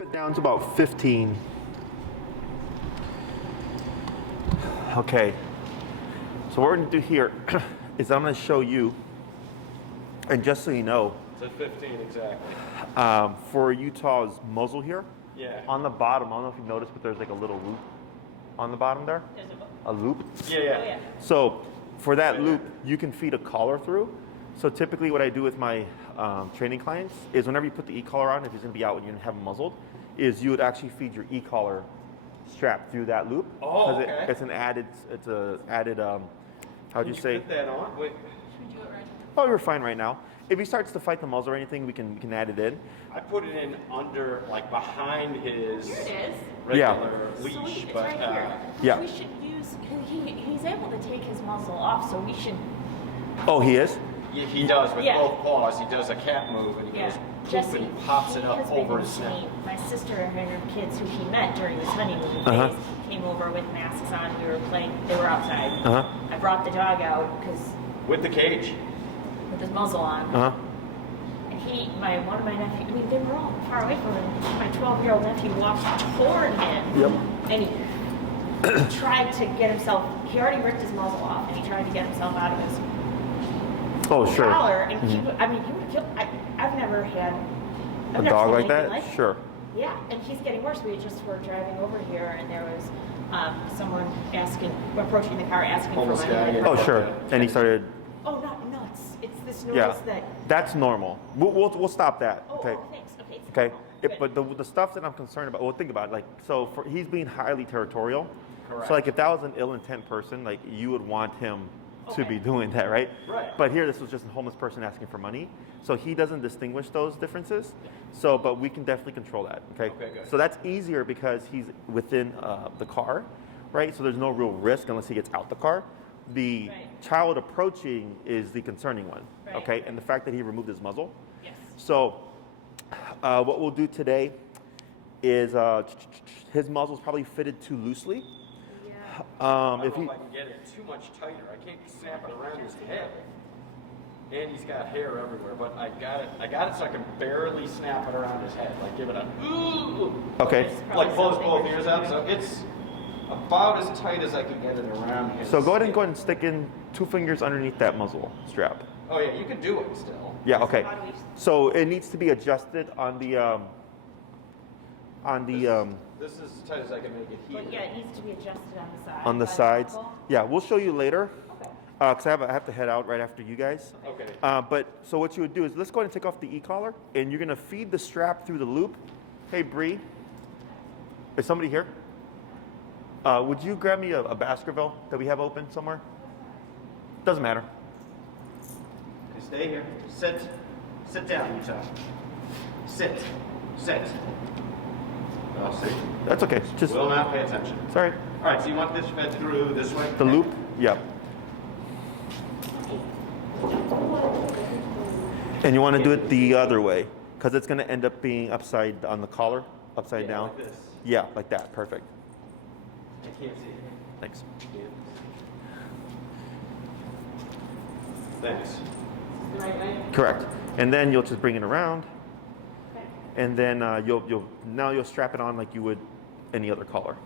It down to about 15. Okay. So what we're going to do here is I'm going to show you, and just so you know, it's at 15 exactly. For Utah's muzzle here, Yeah. on the bottom, I don't know if you've noticed, but there's like a little loop on the bottom there. There's A loop. Yeah. Oh, yeah. So for that Right loop, there. you can feed a collar through. So typically what I do with my training clients is whenever you put the e-collar on, if he's going to be out and you have him muzzled, is you would actually feed your e-collar strap through that loop. Oh, okay. It's an added, how'd you say? Put that on? Wait. Should we do it right? Oh, you're fine right now. If he starts to fight the muzzle or anything, we can add it in. I put it in under, like behind his Here it is. regular So we leash, should, it's but right here. Yeah. We should use, he's able to take his muzzle off, so we should, Oh, he is? yeah, he does with Yeah. both paws. He does a cat move and he yeah. goes poof Jesse, and pops it he up has over been his neck. insane. My sister and her kids, who he met during his honeymoon Uh-huh. phase, came over with masks on. We were playing, they were outside. Uh-huh. I brought the dog out because With the cage. with his muzzle on. Uh-huh. And one of my nephews, I mean, they were all far away from him. My 12-year-old nephew walked toward him. Yep. And he tried to get himself, he already ripped his muzzle off, and he tried to get himself out of his Oh, sure. collar. And he would, I mean, he would kill, I've never had A dog like that? Sure. Yeah, and he's getting worse. We just were driving over here, and there was someone approaching the car asking Homeless for money. guy, yeah. Oh, sure. And he started, Oh, not nuts. It's this noise yeah. that. That's normal. We'll stop that. Oh, Okay. oh, thanks. Okay. It's Okay, normal. but the stuff that I'm concerned about, well, think about it, like, so he's being highly territorial. Correct. So like if that was an ill intent person, like you would want him to be Okay. doing that, right? Right. But here, this was just a homeless person asking for money. So he doesn't distinguish those differences. So, but we can definitely control that, okay? Okay, good. So that's easier because he's within the car, right? So there's no real risk unless he gets out the car. The Right. child approaching is the concerning one, Right. okay? And the fact that he removed his muzzle. Yes. So what we'll do today is his muzzle's probably fitted too loosely. Yeah. I If don't he, know if I can get it too much tighter. I can't snap it around his head. And he's got hair everywhere, but I got it so I can barely snap it around his head. Like give it a ooh. okay, There's probably Like close something both where ears she out, can so make- it's about as tight as I can get it around his so go ahead and skin. stick in 2 fingers underneath that muzzle strap. Oh yeah, you can do it still. Yeah, okay. How do we- So it needs to be adjusted on the This is as tight as I can make it here. But yeah, it needs to be adjusted on the side. on the by sides. buckle. Yeah, we'll show you later. Okay. Because I have to head out right after you guys. Okay. But so what you would do is let's go ahead and take off the e-collar, and you're gonna feed the strap through the loop. Hey Bree, is somebody here? Would you grab me a Baskerville that we have open somewhere? Doesn't matter. Okay, stay here. Sit. Sit down, Utah. Sit. Sit. Oh, sit. That's okay. Just Will not pay attention. sorry. All right, so you want this fed through this way? The loop. Yeah. And you want to do it the other way because it's going to end up being upside on the collar, upside Yeah, down. like this. Yeah, like that. Perfect. I can't see it. Thanks. Thanks. The right way? Correct. And then you'll just bring it around, Okay. and then you'll strap it on like you would any other collar.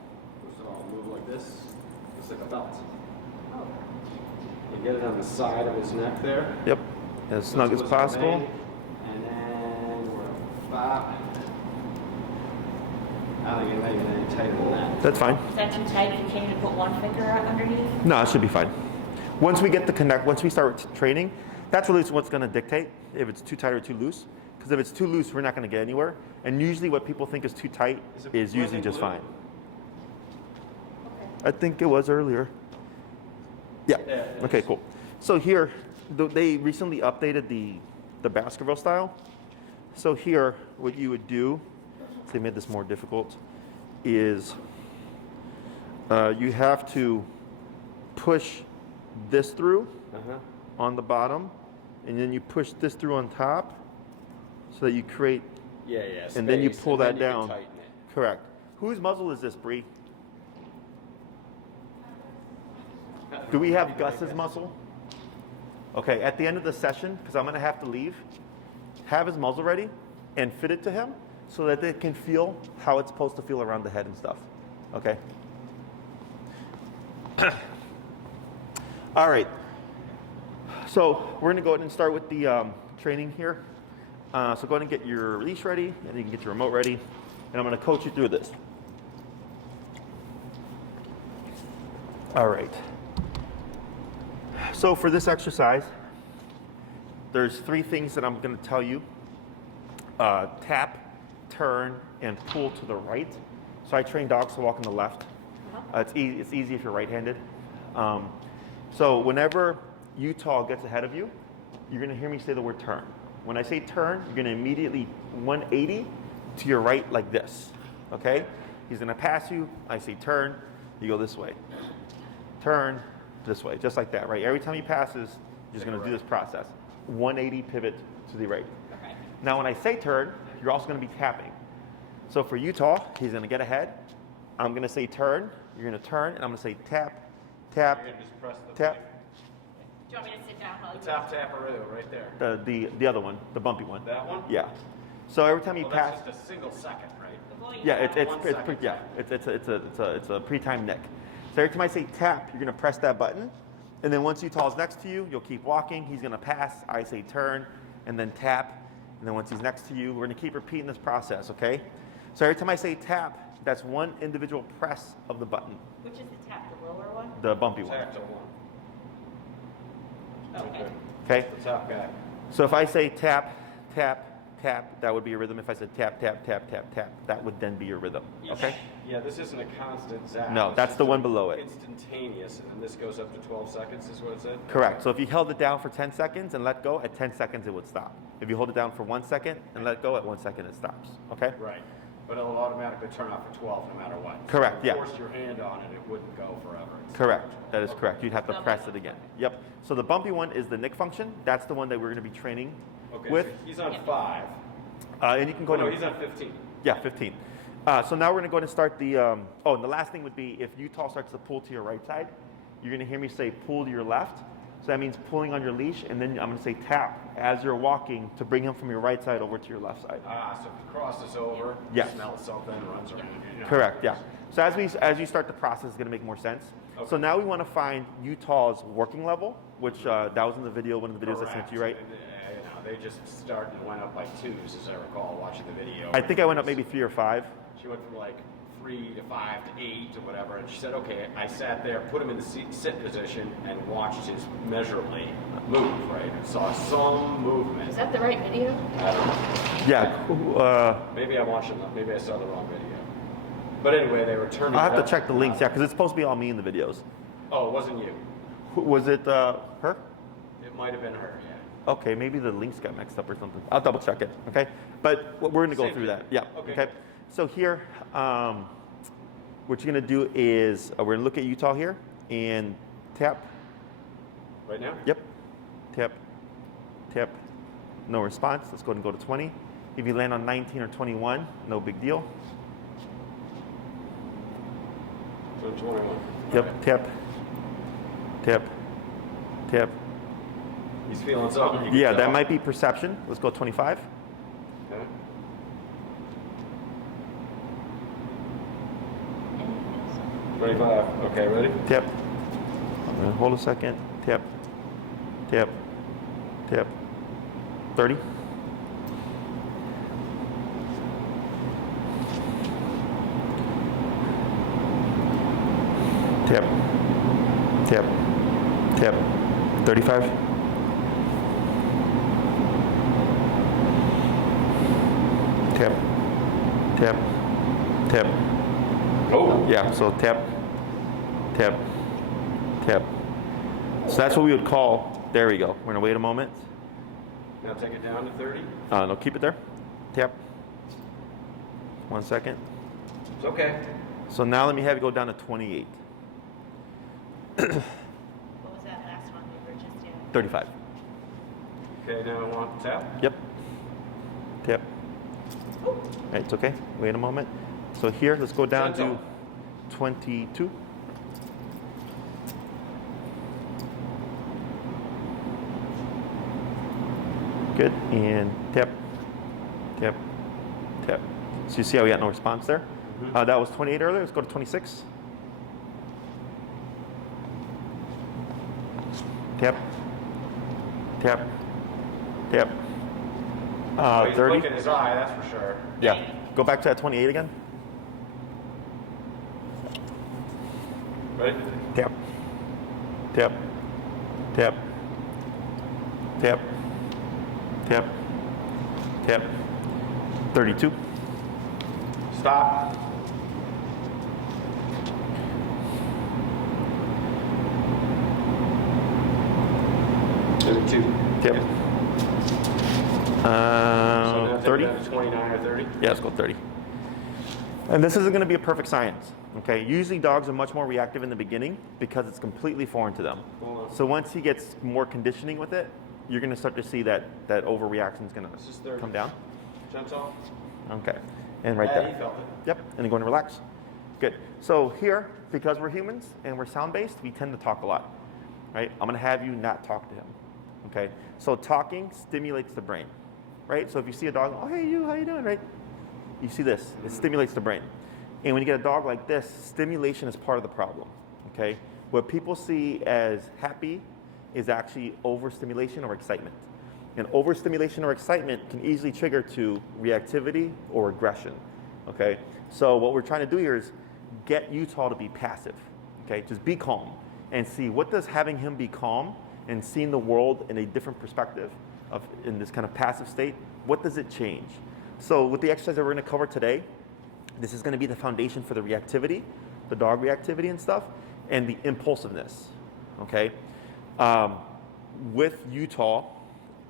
So I'll move like this. It's like a belt. Oh. You get it on the side of his neck there. Yep. As snug as possible. And then we're about. I don't think it can any tighter than that. That's fine. Is that too tight if you can't even put one finger underneath? No, it should be fine. Once we get the connect, once we start training, that's really what's going to dictate if it's too tight or too loose. Because if it's too loose, we're not going to get anywhere. And usually, what people think is too tight is usually just fine. Okay. I think it was earlier. Yeah. Yeah, it Okay, is. cool. So here, they recently updated the Baskerville style. So here, what you would do, if they made this more difficult, is you have to push this through Uh-huh. on the bottom, and then you push this through on top, so that you create. Yeah, yeah. And then you space, pull and then that you can down. tighten it. Correct. Whose muzzle is this, Bree? Do we have Gus's muzzle? Okay, at the end of the session, because I'm going to have to leave, have his muzzle ready and fit it to him so that they can feel how it's supposed to feel around the head and stuff. Okay? All right. So we're going to go ahead and start with the training here. So go ahead and get your leash ready, and you can get your remote ready. And I'm going to coach you through this. All right. So for this exercise, there's 3 things that I'm going to tell you. Tap, turn, and pull to the right. So I train dogs to walk on the left. It's easy if you're right-handed. So whenever Utah gets ahead of you, you're going to hear me say the word turn. When I say turn, you're going to immediately 180 to your right like this. Okay? He's going to pass you. I say turn. You go this way. Turn this way, just like that, right? Every time he passes, you're just going to do this process. 180 pivot to the right. Okay. Now, when I say turn, you're also going to be tapping. So for Utah, he's going to get ahead. I'm going to say turn. You're going to turn, and I'm going to say tap, tap, You're gonna just press the tap. Do you want me to sit down while you The tap taparoo right there. The other one, the bumpy one. That one? Yeah. So every time you Well, pass, that's just a single second, right? the volume yeah, down? 1 second. it's a pre-timed nick. So every time I say tap, you're going to press that button, and then once Utah's next to you, you'll keep walking. He's going to pass. I say turn, and then tap, and then once he's next to you, we're going to keep repeating this process. Okay? So every time I say tap, that's one individual press of the button, Which is the tap, the roller one? the bumpy one. Tactile one. Okay. Okay? The top guy. So if I say tap, tap, tap, that would be your rhythm. If I said tap, tap, tap, tap, tap, that would then be your rhythm. Okay? Yeah, this isn't a constant zap. No, It's that's just the one below it. Instantaneous, and then this goes up to 12 seconds, is what it said? Correct. So if you held it down for 10 seconds and let go, at 10 seconds it would stop. If you hold it down for 1 second and let go, at 1 second it stops. Okay? Right. But it'll automatically turn off at 12 no matter what. Correct, So if you yeah. forced your hand on it, it wouldn't go forever. Correct. That is correct. You'd have to press it again. Yep. So the bumpy one is the nick function. That's the one that we're going to be training Okay, with. so he's on 5. And you can go Oh, no, into he's on 15. Yeah, 15. So now we're going to go ahead and start the, and the last thing would be if Utah starts to pull to your right side, you're going to hear me say pull to your left. So that means pulling on your leash, and then I'm going to say tap as you're walking to bring him from your right side over to your left side. Ah, so if he crosses over, Yes. smells something, runs around. You know. Correct, yeah. So as you start the process, it's going to make more sense. Okay. So now we want to find Utah's working level, which that was in the video, one of the videos I sent you, right? And, they just started and went up by 2s, as I recall, watching the video. I think I went up maybe 3 or 5. She went from like 3 to 5 to 8 or whatever, and she said, okay, I sat there, put him in the sit position, and watched his measurably move, right? And saw some movement. Is that the right video? I don't know. Yeah. Maybe I'm watching, maybe I saw the wrong video. But anyway, they were turning I'll it have up. to check the links, yeah, because it's supposed to be all me in the videos. Oh, it wasn't you. Was it her? It might have been her, yeah. Okay, maybe the links got mixed up or something. I'll double check it, okay? But we're going to go Same through thing. that. Yeah, Okay. okay? So here, what you're going to do is we're going to look at Utah here and tap. Right now? Yep. Tap, tap. No response. Let's go ahead and go to 20. If you land on 19 or 21, no big deal. So 21. Yep, Okay. tap, tap, tap. He's feeling something. you can Yeah, that tell. might be perception. Let's go 25. Okay. And 25. Okay, ready? Tap. I'm gonna hold a second. Tap. Tap. Tap. 30. Tap. Tap. Tap. 35. Tap. Tap. Tap. Oh. Yeah, so tap, tap, tap. So that's what we would call, there we go. We're gonna wait a moment. Now take it down to 30. No, keep it there. Tap. 1 second. It's okay. So now let me have you go down to 28. what was that last one we were just in? 35. Okay, now I want to tap. Yep. Tap. Right, it's okay. Wait a moment. So here, let's go down to Gentle. 22. Good. And tap, tap, tap. So you see how we got no response there? That was 28 earlier. Let's go to 26. Tap. Tap. Tap. He's 30. blinking his eye, that's for sure. Yeah. Go back to that 28 again. Ready? Tap. Tap. Tap. Tap. Tap. Tap. 32. Stop. Yep. So now 30. 29 or 30. Yeah, let's go 30. And this isn't going to be a perfect science. Okay. Usually dogs are much more reactive in the beginning because it's completely foreign to them. So once he gets more conditioning with it, you're going to start to see that overreaction is going to come down. Gentle. Okay. And right Yeah, there. he felt it. Yep. And then go and relax. Good. So here, because we're humans and we're sound-based, we tend to talk a lot. Right? I'm going to have you not talk to him. Okay. So talking stimulates the brain. Right? So if you see a dog, oh, hey, you, how you doing? Right? You see this. It stimulates the brain. And when you get a dog like this, stimulation is part of the problem. Okay? What people see as happy is actually overstimulation or excitement. And overstimulation or excitement can easily trigger to reactivity or aggression. Okay? So what we're trying to do here is get Utah to be passive. Okay? Just be calm and see what does having him be calm and seeing the world in a different perspective in this kind of passive state, what does it change? So with the exercise that we're going to cover today, this is going to be the foundation for the reactivity, the dog reactivity and stuff, and the impulsiveness. Okay? With Utah,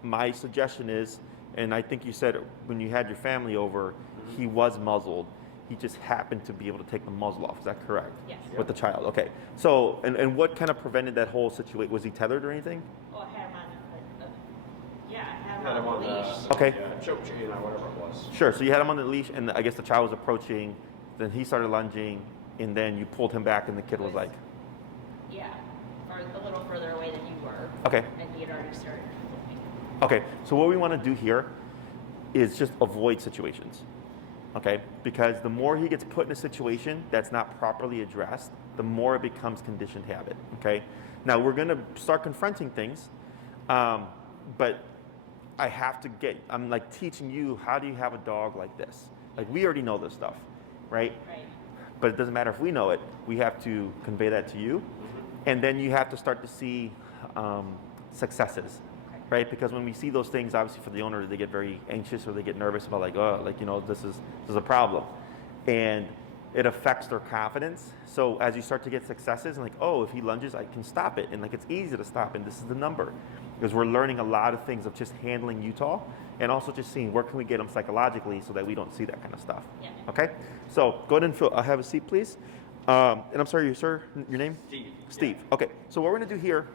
my suggestion is, and I think you said when you had your family over, he was muzzled. He just happened to be able to take the muzzle off. Is that correct? Yes. With the child. Okay. So, and what kind of prevented that whole situation? Was he tethered or anything? Well, I had him on I had Had him him on on the leash. Okay. Yeah, choke chain or whatever it was. Sure. So you had him on the leash, and I guess the child was approaching. Then he started lunging, and then you pulled him back, and the kid was like, Yeah, or a little further away than you were. okay. And he had already started flipping. Okay, so what we want to do here is just avoid situations, okay? Because the more he gets put in a situation that's not properly addressed, the more it becomes conditioned habit, okay? Now, we're going to start confronting things, but I have to I'm like teaching you, how do you have a dog like this? Like, we already know this stuff, right? Right. But it doesn't matter if we know it. We have to convey that to you. And then you have to start to see successes, right? Because when we see those things, obviously for the owner, they get very anxious or they get nervous about like, oh, like, you know, this is a problem. And it affects their confidence. So as you start to get successes and like, oh, if he lunges, I can stop it. And like, it's easy to stop. And this is the number. Because we're learning a lot of things of just handling Utah and also just seeing where can we get him psychologically so that we don't see that kind of stuff. Yeah. Okay? So go ahead and have a seat, please. And I'm sorry, sir, your name? Steve. Steve. Okay. So what we're going to do here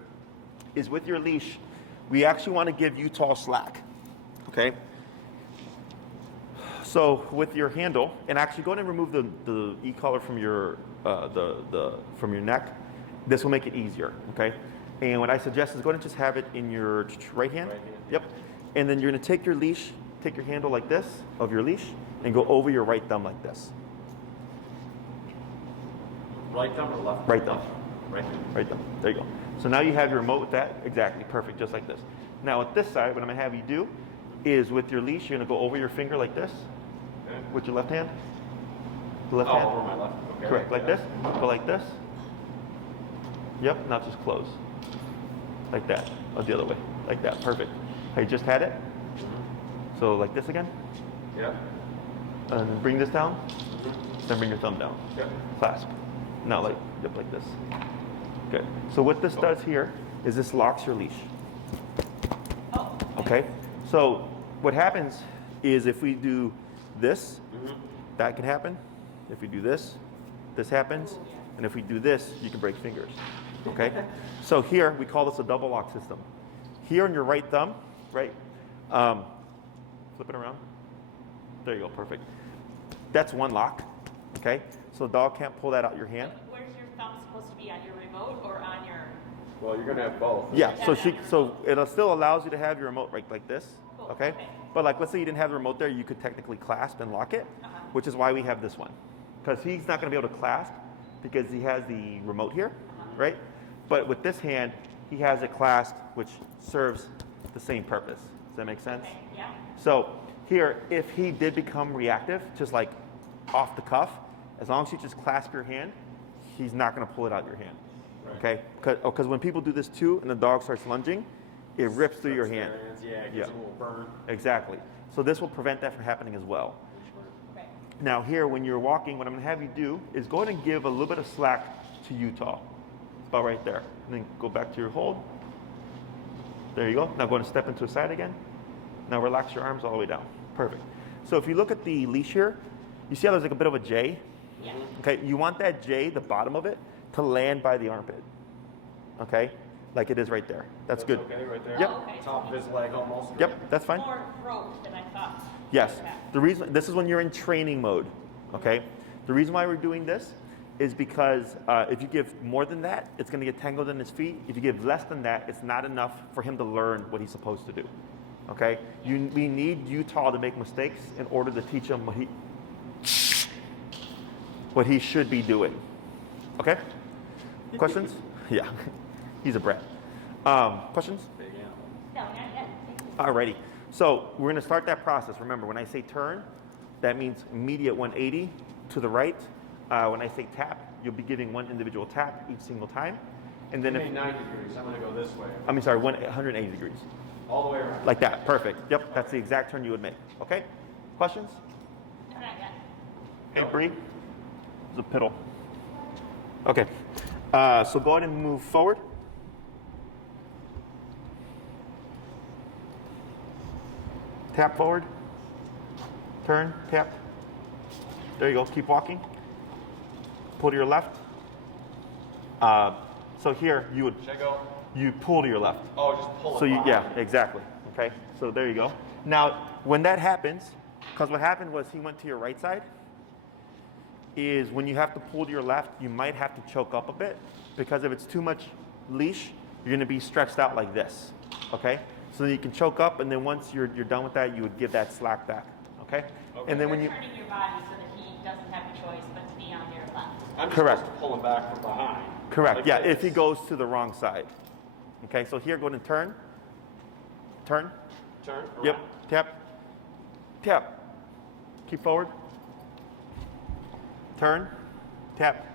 is with your leash, we actually want to give Utah slack. Okay? So with your handle, and actually go ahead and remove the e-collar from your from your neck. This will make it easier. Okay? And what I suggest is go ahead and just have it in your right hand. Right hand. Yep. And then you're going to take your leash, take your handle like this of your leash, and go over your right thumb like this. Right thumb or left? Right thumb. Right thumb. Right thumb. There you go. So now you have your remote with that. Exactly. Perfect. Just like this. Now with this side, what I'm going to have you do is with your leash, you're going to go over your finger like this Okay. with your left hand. The left hand. Over my left. Okay. Correct. Like Yeah. this. Go like this. Yep. Now just close. Like that. Or the other way. Like that. Perfect. I just had it. So like this again. Yeah. And bring this down. Then bring your thumb down. Yeah. Clasp. Now like this. Good. So what this does here is this locks your leash. Oh. Okay? So what happens is if we do this, that can happen. If we do this, this happens. And if we do this, you can break fingers. Okay? So here, we call this a double lock system. Here on your right thumb, right? Flip it around. There you go, perfect. That's one lock. Okay? So the dog can't pull that out your hand. Where's your thumb supposed to be, on your remote or on your? Well, you're gonna have both. Yeah, so it still allows you to have your remote right like this. Cool. Okay? But like, let's say you didn't have the remote there, you could technically clasp and lock it, which is why we have this one. Because he's not going to be able to clasp because he has the remote here, right? But with this hand, he has it clasped, which serves the same purpose. Does that make sense? Okay, yeah. So here, if he did become reactive, just like off the cuff, as long as you just clasp your hand, he's not going to pull it out of your hand. Okay? Because when people do this too, and the dog starts lunging, it rips through your hand. Yeah, it gets a little burn. Exactly. So this will prevent that from happening as well. Okay. Now here, when you're walking, what I'm going to have you do is go ahead and give a little bit of slack to Utah. It's about right there. And then go back to your hold. There you go. Now go ahead and step into the side again. Now relax your arms all the way down. Perfect. So if you look at the leash here, you see how there's like a bit of a J? Yeah. Okay, you want that J, the bottom of it, to land by the armpit. Okay? Like it is right there. That's good. Okay, right there. Yep. Oh, okay. Top of his leg almost. Yep, that's fine. More throat than I thought. Yes. Okay. The reason, this is when you're in training mode, okay? The reason why we're doing this is because if you give more than that, it's going to get tangled in his feet. If you give less than that, it's not enough for him to learn what he's supposed to do, okay? We need Utah to make mistakes in order to teach him what he should be doing, okay? Questions? Yeah, he's a brat. Questions? Big animal. No, not yet. Thank you. Alrighty. So we're going to start that process. Remember, when I say turn, that means immediate 180 to the right. When I say tap, you'll be giving one individual tap each single time. And then You if, made 90 degrees. I'm going to go this way. I mean, sorry, 180 degrees. All the way around. Like that. Perfect. Yep, that's the exact turn you would make. Okay? Questions? No, not yet. Hey, Bree. There's a piddle. Okay. So go ahead and move forward. Tap forward. Turn, tap. There you go. Keep walking. Pull to your left. So here you would Should I go? you pull to your left. Oh, just pull it So you behind. yeah, exactly. Okay. So there you go. Now when that happens, because what happened was he went to your right side, is when you have to pull to your left, you might have to choke up a bit because if it's too much leash, you're going to be stretched out like this. Okay. So then you can choke up, and then once you're done with that, you would give that slack back. Okay. Okay. And then You're when you turning your body so that he doesn't have a choice but to be on your left. I'm just Correct. supposed to pull him back from behind. correct, Like yeah, this. if he goes to the wrong side. Okay. So here, go ahead and turn. Turn. Turn. Yep. around. Tap. Tap. Keep forward. Turn. Tap.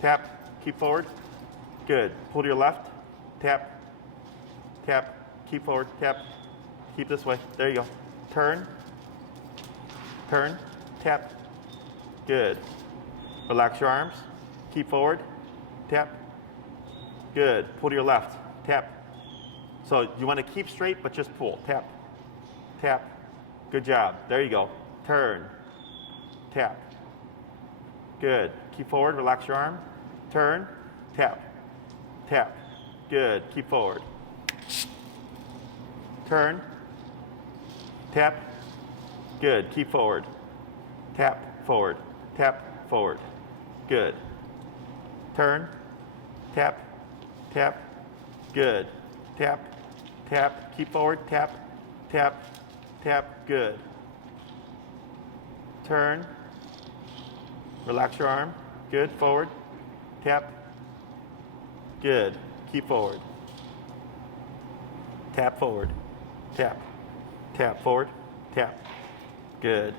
Tap. Keep forward. Good. Pull to your left. Tap. Tap. Keep forward. Tap. Keep this way. There you go. Turn. Turn. Tap. Good. Relax your arms. Keep forward. Tap. Good. Pull to your left. Tap. So you want to keep straight, but just pull. Tap. Tap. Good job. There you go. Turn. Tap. Good. Keep forward. Relax your arm. Turn. Tap. Tap. Good. Keep forward. Turn. Tap. Good. Keep forward. Tap. Forward. Tap. Forward. Good. Turn. Tap. Tap. Good. Tap. Tap. Keep forward. Tap. Tap. Tap. Good. Turn. Relax your arm. Good. Forward. Tap. Good. Keep forward. Tap forward. Tap. Tap forward. Tap. Good.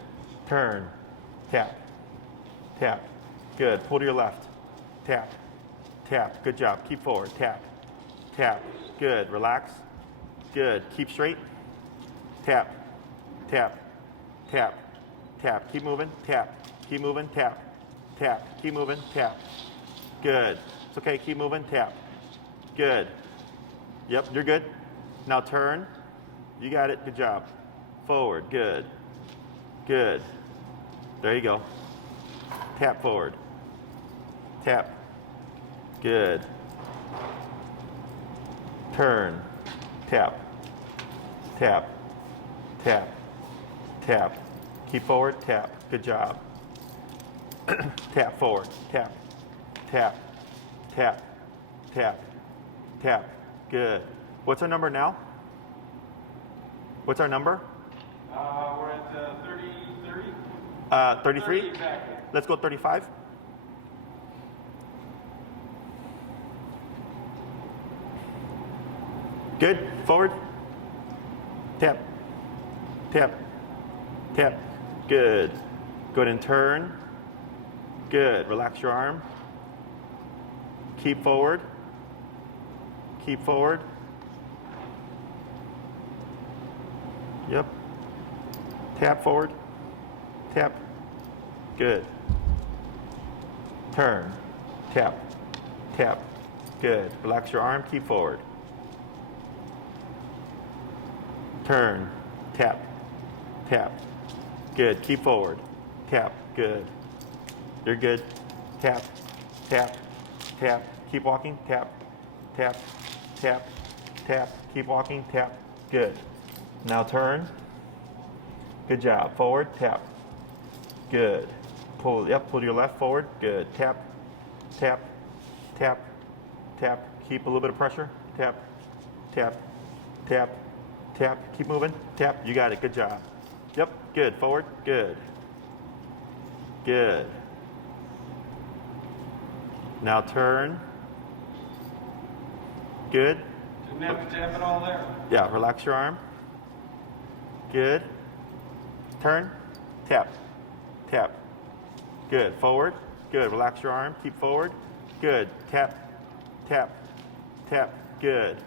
Turn. Tap. Tap. Good. Pull to your left. Tap. Tap. Good job. Keep forward. Tap. Tap. Good. Relax. Good. Keep straight. Tap. Tap. Tap. Tap. Keep moving. Tap. Keep moving. Tap. Tap. Keep moving. Tap. Good. It's okay. Keep moving. Tap. Good. Yep, you're good. Now turn. You got it. Good job. Forward. Good. Good. There you go. Tap forward. Tap. Good. Turn. Tap. Tap. Tap. Tap. Keep forward. Tap. Good job. Tap forward. Tap. Tap. Tap. Tap. Tap. Good. What's our number now? What's our number? We're at 30. 33? 30 exactly. Let's go 35. Good. Forward. Tap. Tap. Tap. Good. Go ahead and turn. Good. Relax your arm. Keep forward. Keep forward. Yep. Tap forward. Tap. Good. Turn. Tap. Tap. Good. Relax your arm. Keep forward. Turn. Tap. Tap. Good. Keep forward. Tap. Good. You're good. Tap. Tap. Tap. Keep walking. Tap. Tap. Tap. Tap. Keep walking. Tap. Good. Now turn. Good job. Forward. Tap. Good. Pull. Yep. Pull to your left. Forward. Good. Tap. Tap. Tap. Tap. Keep a little bit of pressure. Tap. Tap. Tap. Tap. Keep moving. Tap. You got it. Good job. Yep. Good. Forward. Good. Good. Now turn. Good. Didn't have to tap it all there. Yeah. Relax your arm. Good. Turn. Tap. Tap. Good. Forward. Good. Relax your arm. Keep forward. Good. Tap. Tap. Tap. Good.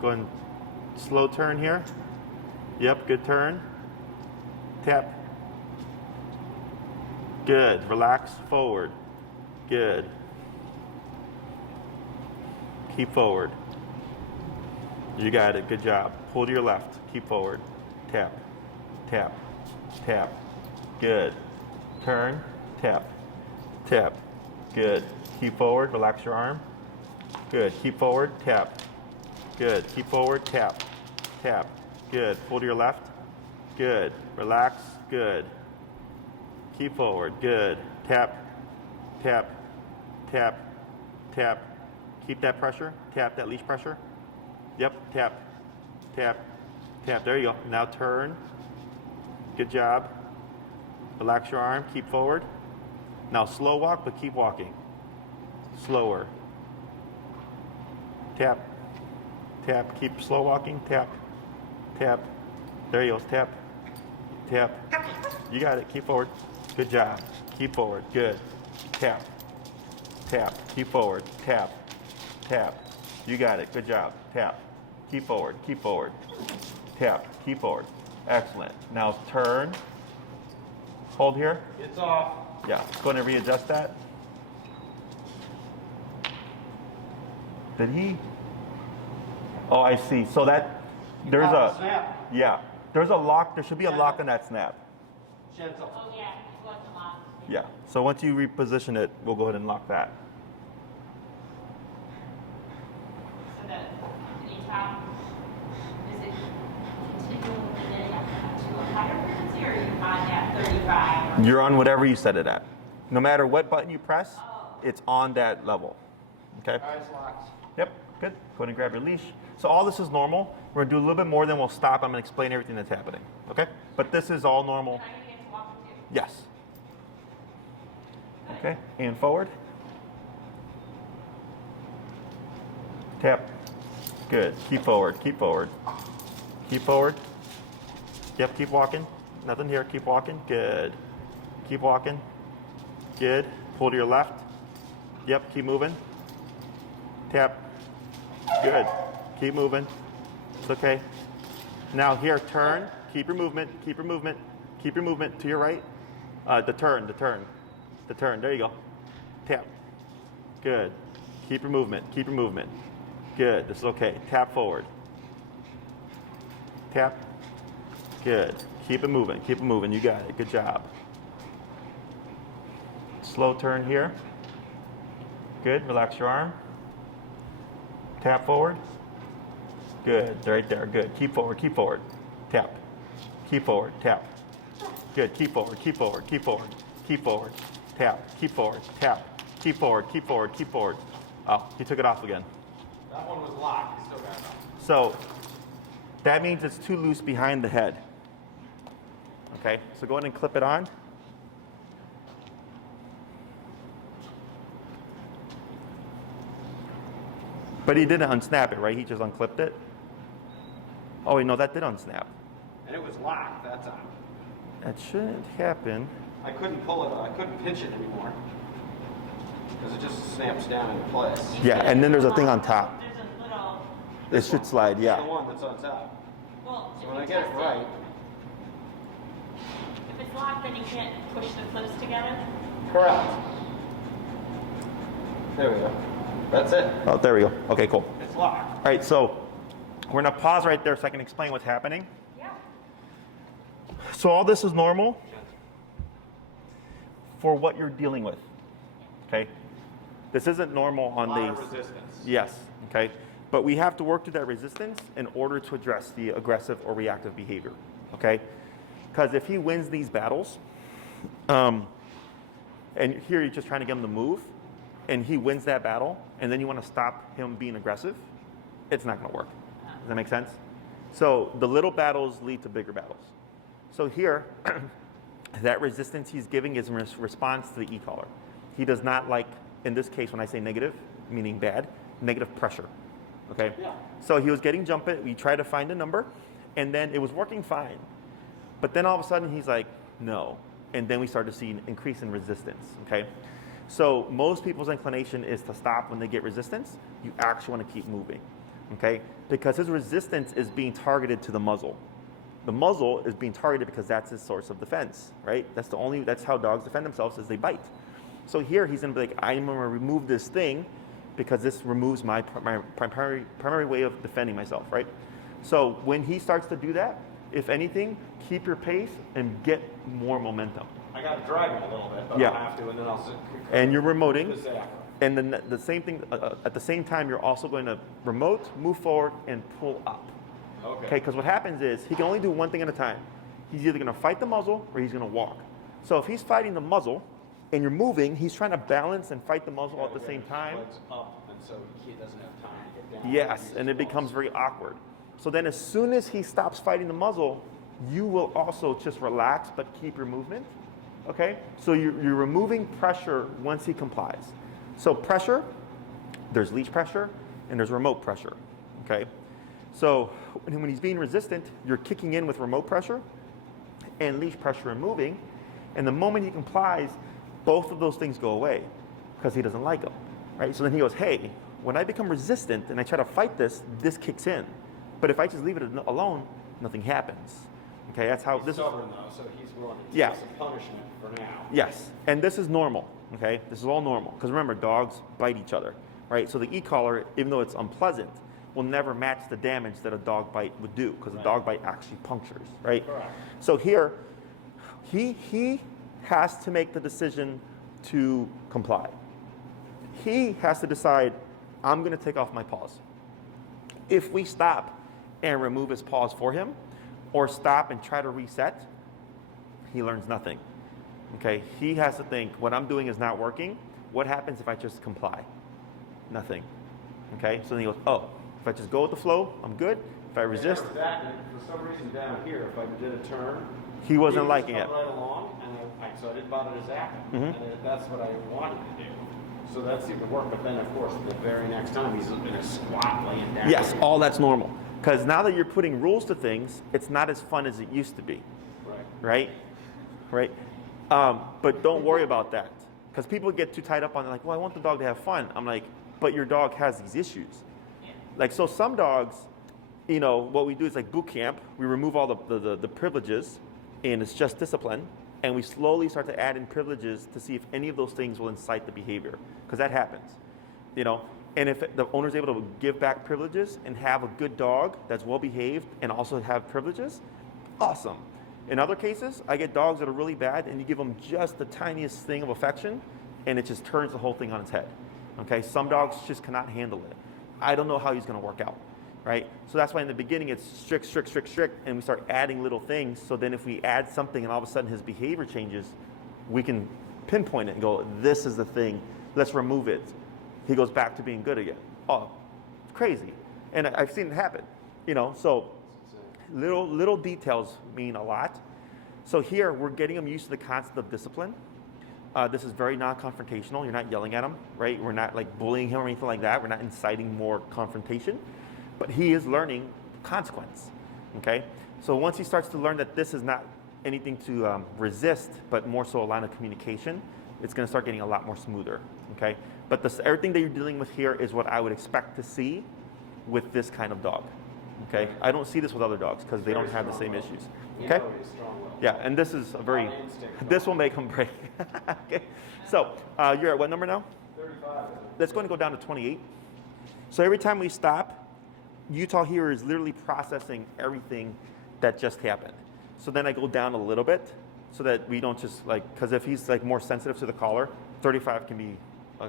Go and slow turn here. Yep. Good turn. Tap. Good. Relax. Forward. Good. Keep forward. You got it. Good job. Pull to your left. Keep forward. Tap. Tap. Tap. Good. Turn. Tap. Tap. Good. Keep forward. Relax your arm. Good. Keep forward. Tap. Good. Keep forward. Tap. Tap. Good. Pull to your left. Good. Relax. Good. Keep forward. Good. Tap. Tap. Tap. Tap. Keep that pressure. Tap that leash pressure. Yep. Tap. Tap. Tap. There you go. Now turn. Good job. Relax your arm. Keep forward. Now slow walk, but keep walking. Slower. Tap. Tap. Keep slow walking. Tap. Tap. There you go. Tap. Tap. You got it. Keep forward. Good job. Keep forward. Good. Tap. Tap. Keep forward. Tap. Tap. You got it. Good job. Tap. Keep forward. Keep forward. Tap. Keep forward. Excellent. Now turn. Hold here. It's off. Yeah. Go ahead and readjust that. Did he? Oh, I see. So that there's caught the a snap. yeah. There's a lock. There should be a lock on that snap. Gentle. Oh, yeah, it wasn't locked. Yeah. So once you reposition it, we'll go ahead and lock that. So the top, is it continuing knitting up to a higher frequency, or are you on that 35? You're on whatever you set it at. No matter what button you press, it's on that level. Okay? All right, it's locked. Yep. Good. Go ahead and grab your leash. So all this is normal. We're going to do a little bit more, then we'll stop. I'm going to explain everything that's happening. Okay? But this is all normal. Now you get to walk too. Yes. Okay. And forward. Tap. Good. Keep forward. Keep forward. Keep forward. Yep. Keep walking. Nothing here. Keep walking. Good. Keep walking. Good. Pull to your left. Yep. Keep moving. Tap. Good. Keep moving. It's okay. Now here, turn. Keep your movement. Keep your movement. Keep your movement to your right. The turn. There you go. Tap. Good. Keep your movement. Keep your movement. Good. This is okay. Tap forward. Tap. Good. Keep it moving. Keep it moving. You got it. Good job. Slow turn here. Good. Relax your arm. Tap forward. Good. Right there. Good. Keep forward. Keep forward. Tap. Keep forward. Tap. Good. Keep forward. Keep forward. Keep forward. Keep forward. Tap. Keep forward. Tap. Keep forward. Keep forward. Keep forward. Oh, he took it off again. That one was locked. He still got it off. So that means it's too loose behind the head. Okay, so go ahead and clip it on. But he didn't unsnap it, right? He just unclipped it. Oh, wait, no, that did unsnap. And it was locked that time. That shouldn't happen. I couldn't pull it, I couldn't pinch it anymore. Because it just snaps down into place. Yeah, and then there's a thing on top. There's a little, It should slide, The yeah. one that's on top. well, So if when you I get it test right, if it's locked, then you can't push the clips together. correct. There we go. That's it. Oh, there we go. Okay, cool. It's locked. All right, so we're gonna pause right there so I can explain what's happening. Yeah. So all this is normal for what you're dealing with, okay? This isn't normal on A lot of these. resistance. Yes, okay? But we have to work through that resistance in order to address the aggressive or reactive behavior, okay? Because if he wins these battles, and here you're just trying to get him to move, and he wins that battle, and then you want to stop him being aggressive, it's not going to work. Does that make sense? So the little battles lead to bigger battles. So here, that resistance he's giving is in response to the e-collar. He does not like, in this case, when I say negative, meaning bad, negative pressure. Okay? Yeah. So he was getting jump it. We tried to find a number, and then it was working fine. But then all of a sudden he's like, no. And then we started to see an increase in resistance. Okay? So most people's inclination is to stop when they get resistance. You actually want to keep moving. Okay? Because his resistance is being targeted to the muzzle. The muzzle is being targeted because that's his source of defense, right? That's how dogs defend themselves, is they bite. So here he's gonna be like, I'm gonna remove this thing because this removes my primary way of defending myself, right? So when he starts to do that, if anything, keep your pace and get more momentum. I got to drive him a little bit, but Yeah. I'll have to, and then I'll sit. And you're remoting, Exactly. and then the same thing, at the same time, you're also going to remote, move forward, and pull up. Okay, because what happens is he can only do one thing at a time. He's either going to fight the muzzle or he's going to walk. So if he's fighting the muzzle and you're moving, he's trying to balance and fight the muzzle at the same time. Legs up, and so he doesn't have time to get down. Yes, and it becomes very awkward. So then as soon as he stops fighting the muzzle, you will also just relax but keep your movement. Okay? So you're removing pressure once he complies. So pressure, there's leash pressure and there's remote pressure. Okay? So when he's being resistant, you're kicking in with remote pressure and leash pressure and moving. And the moment he complies, both of those things go away because he doesn't like them, right? So then he goes, hey, when I become resistant and I try to fight this, this kicks in. But if I just leave it alone, nothing happens. Okay, that's how He's this. stubborn though, so he's willing to Yeah. take some punishment for now. Yes, and this is normal. Okay, this is all normal because remember, dogs bite each other, right? So the e-collar, even though it's unpleasant, will never match the damage that a dog bite would do because a dog bite actually punctures, right? Correct. So here, he has to make the decision to comply. He has to decide, I'm going to take off my paws. If we stop and remove his paws for him, or stop and try to reset, he learns nothing. Okay, he has to think, what I'm doing is not working. What happens if I just comply? Nothing. Okay, so then he goes, oh, if I just go with the flow, I'm good. If I resist, Exactly. For some reason down here, if I did a turn, he wasn't was liking it. coming right along, and so I did about it as acting, Mhm. and that's what I wanted to do. So that seemed to work, but then of course the very next time he's in a squat laying down. Yes, all that's normal. Because now that you're putting rules to things, it's not as fun as it used to be, Right. right? But don't worry about that. Because people get too tied up on, like, well, I want the dog to have fun. I'm like, but your dog has these issues. Like, so some dogs, you know, what we do is like boot camp. We remove all the privileges, and it's just discipline. And we slowly start to add in privileges to see if any of those things will incite the behavior. Because that happens, you know. And if the owner's able to give back privileges and have a good dog that's well behaved and also have privileges, awesome. In other cases, I get dogs that are really bad and you give them just the tiniest thing of affection and it just turns the whole thing on its head. Okay, some dogs just cannot handle it. I don't know how he's gonna work out, right? So that's why in the beginning it's strict, strict, strict, strict, and we start adding little things. So then if we add something and all of a sudden his behavior changes, we can pinpoint it and go, this is the thing, let's remove it. He goes back to being good again. Oh, it's crazy. And I've seen it happen, you know, so little details mean a lot. So here, we're getting them used to the concept of discipline. This is very non-confrontational. You're not yelling at him, right? We're not like bullying him or anything like that. We're not inciting more confrontation. But he is learning consequence, okay? So once he starts to learn that this is not anything to resist, but more so a line of communication, it's going to start getting a lot more smoother, okay? But everything that you're dealing with here is what I would expect to see with this kind of dog, okay? I don't see this with other dogs because they don't have the same issues, okay? Yeah, and this is a very, this will make them break. Okay, so you're at what number now? 35. That's going to go down to 28. So every time we stop, Utah here is literally processing everything that just happened. So then I go down a little bit so that we don't just like, because if he's like more sensitive to the collar, 35 can be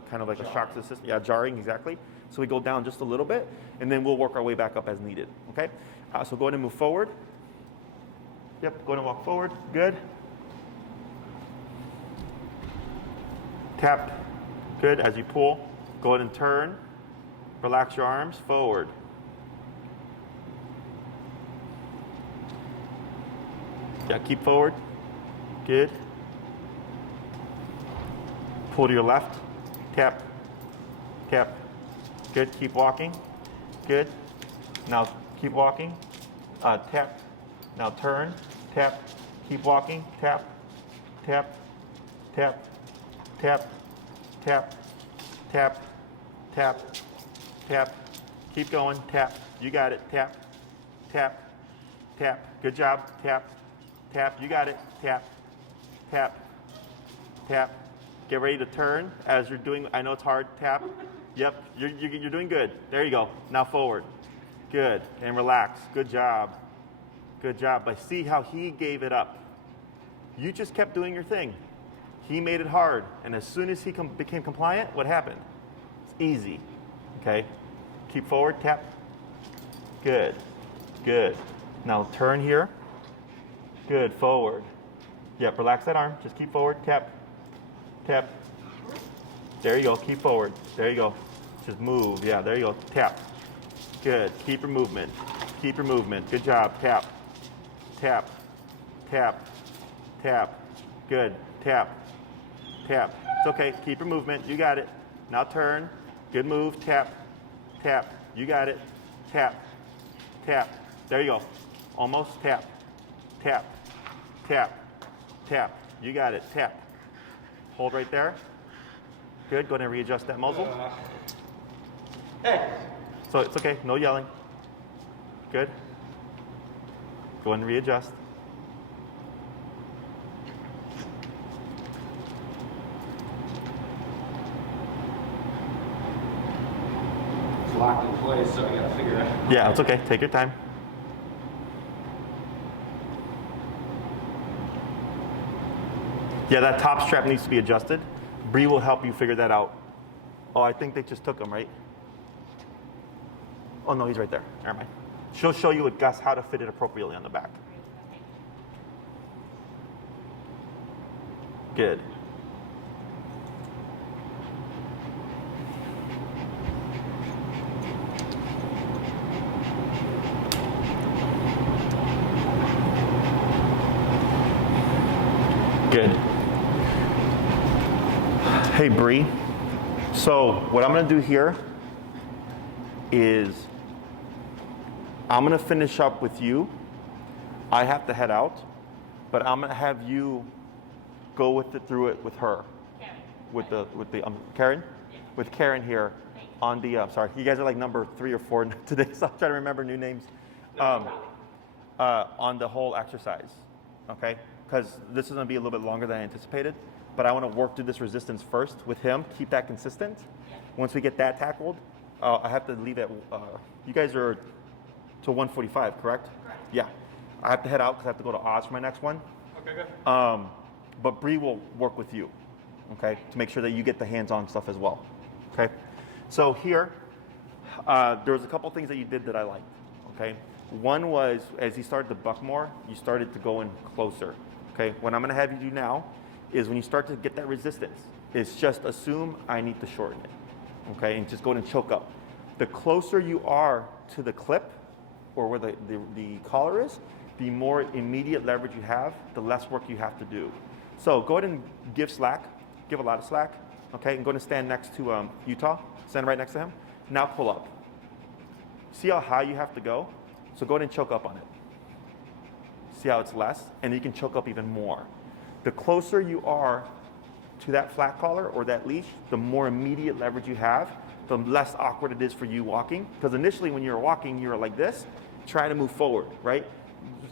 kind of like a shock to the system. Yeah, jarring, exactly. So we go down just a little bit, and then we'll work our way back up as needed, okay? So go ahead and move forward. Yep, go ahead and walk forward. Good. Tap. Good. As you pull, go ahead and turn. Relax your arms forward. Yeah, keep forward. Good. Pull to your left. Tap. Tap. Good. Keep walking. Good. Now keep walking. Tap. Now turn. Tap. Keep walking. Tap. Tap. Tap. Tap. Tap. Tap. Tap. Tap. Keep going. Tap. You got it. Tap. Tap. Tap. Good job. Tap. Tap. You got it. Tap. Tap. Tap. Get ready to turn as you're doing. I know it's hard. Tap. Yep. You're doing good. There you go. Now forward. Good. And relax. Good job. Good job. But see how he gave it up. You just kept doing your thing. He made it hard. And as soon as he became compliant, what happened? It's easy. Okay. Keep forward. Tap. Good. Good. Now turn here. Good. Forward. Yep. Relax that arm. Just keep forward. Tap. Tap. There you go. Keep forward. There you go. Just move. Yeah. There you go. Tap. Good. Keep your movement. Keep your movement. Good job. Tap. Tap. Tap. Tap. Good. Tap. Tap. It's okay. Keep your movement. You got it. Now turn. Good move. Tap. Tap. You got it. Tap. Tap. There you go. Almost. Tap. Tap. Tap. Tap. You got it. Tap. Hold right there. Good. Go ahead and readjust that muzzle. Hey. So it's okay. No yelling. Good. Go ahead and readjust. It's locked in place, so I gotta figure it out. Yeah, it's okay. Take your time. Yeah, that top strap needs to be adjusted. Bree will help you figure that out. Oh, I think they just took him, right? Oh, no, he's right there. Never mind. She'll show you with Gus how to fit it appropriately on the back. Good. Good. Hey, Bree. So what I'm going to do here is I'm going to finish up with you. I have to head out, but I'm going to have you go through it with her. Karen. With the Karen? Yeah. With Karen here on the, sorry, you guys are like number 3 or 4 today, so I'm trying to remember new names. On the whole exercise, okay? Because this is going to be a little bit longer than I anticipated, but I want to work through this resistance first with him, keep that consistent. Yeah. Once we get that tackled, I have to leave at, you guys are to 1:45, correct? Correct. Yeah. I have to head out because I have to go to Oz for my next one. Okay, good. But Bree will work with you, okay, to make sure that you get the hands-on stuff as well, okay? So here, there was a couple things that you did that I liked, okay? One was, as he started to buck more, you started to go in closer, okay? What I'm gonna have you do now is when you start to get that resistance, is just assume I need to shorten it, okay? And just go ahead and choke up. The closer you are to the clip, or where the collar is, the more immediate leverage you have, the less work you have to do. So go ahead and give slack, give a lot of slack, okay? And go ahead and stand next to Utah, stand right next to him. Now pull up. See how high you have to go? So go ahead and choke up on it. See how it's less? And you can choke up even more. The closer you are to that flat collar or that leash, the more immediate leverage you have, the less awkward it is for you walking. Because initially when you're walking, you're like this, trying to move forward, right?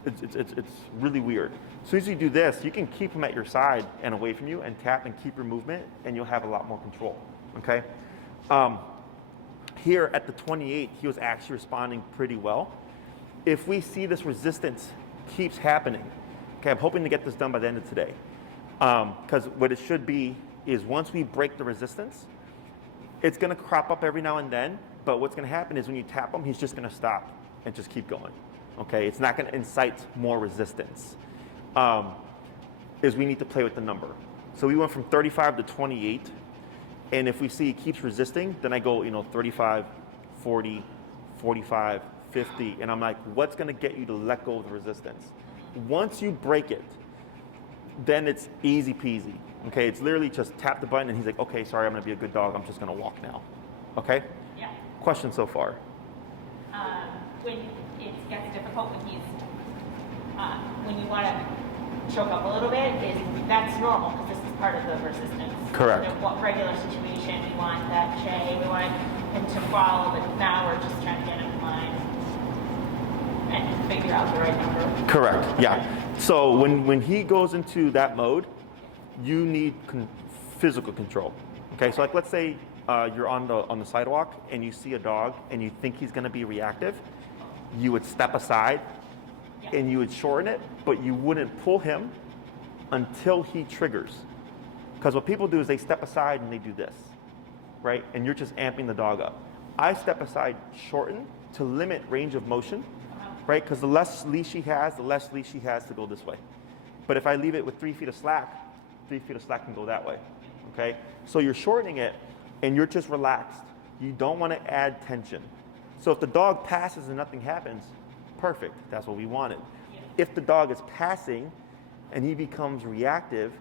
It's really weird. As soon as you do this, you can keep them at your side and away from you and tap and keep your movement, and you'll have a lot more control, okay? Here at the 28, he was actually responding pretty well. If we see this resistance keeps happening, okay, I'm hoping to get this done by the end of today. Because what it should be is once we break the resistance, it's gonna crop up every now and then, but what's gonna happen is when you tap him, he's just gonna stop and just keep going, okay? It's not gonna incite more resistance. Is we need to play with the number. So we went from 35 to 28, and if we see he keeps resisting, then I go, 35, 40, 45, 50, and I'm like, what's gonna get you to let go of the resistance? Once you break it, then it's easy peasy, okay? It's literally just tap the button and he's like, okay, sorry, I'm gonna be a good dog, I'm just gonna walk now, okay? Yeah. Question so far? When it gets difficult, when you want to choke up a little bit, that's normal because this is part of the resistance. Correct. In what regular situation we want that J, we want him to follow, but now we're just trying to get him in line and figure out the right number. Correct, yeah. So when he goes into that mode, you need physical control. Okay, so like let's say you're on the sidewalk and you see a dog and you think he's gonna be reactive, you would step aside and you would shorten it, but you wouldn't pull him until he triggers. Because what people do is they step aside and they do this, right? And you're just amping the dog up. I step aside, shorten to limit range of motion, right? Because the less leash he has, the less leash he has to go this way. But if I leave it with 3 feet of slack, 3 feet of slack can go that way, okay? So you're shortening it and you're just relaxed. You don't want to add tension. So if the dog passes and nothing happens, perfect, that's what we wanted. If the dog is passing and he becomes reactive,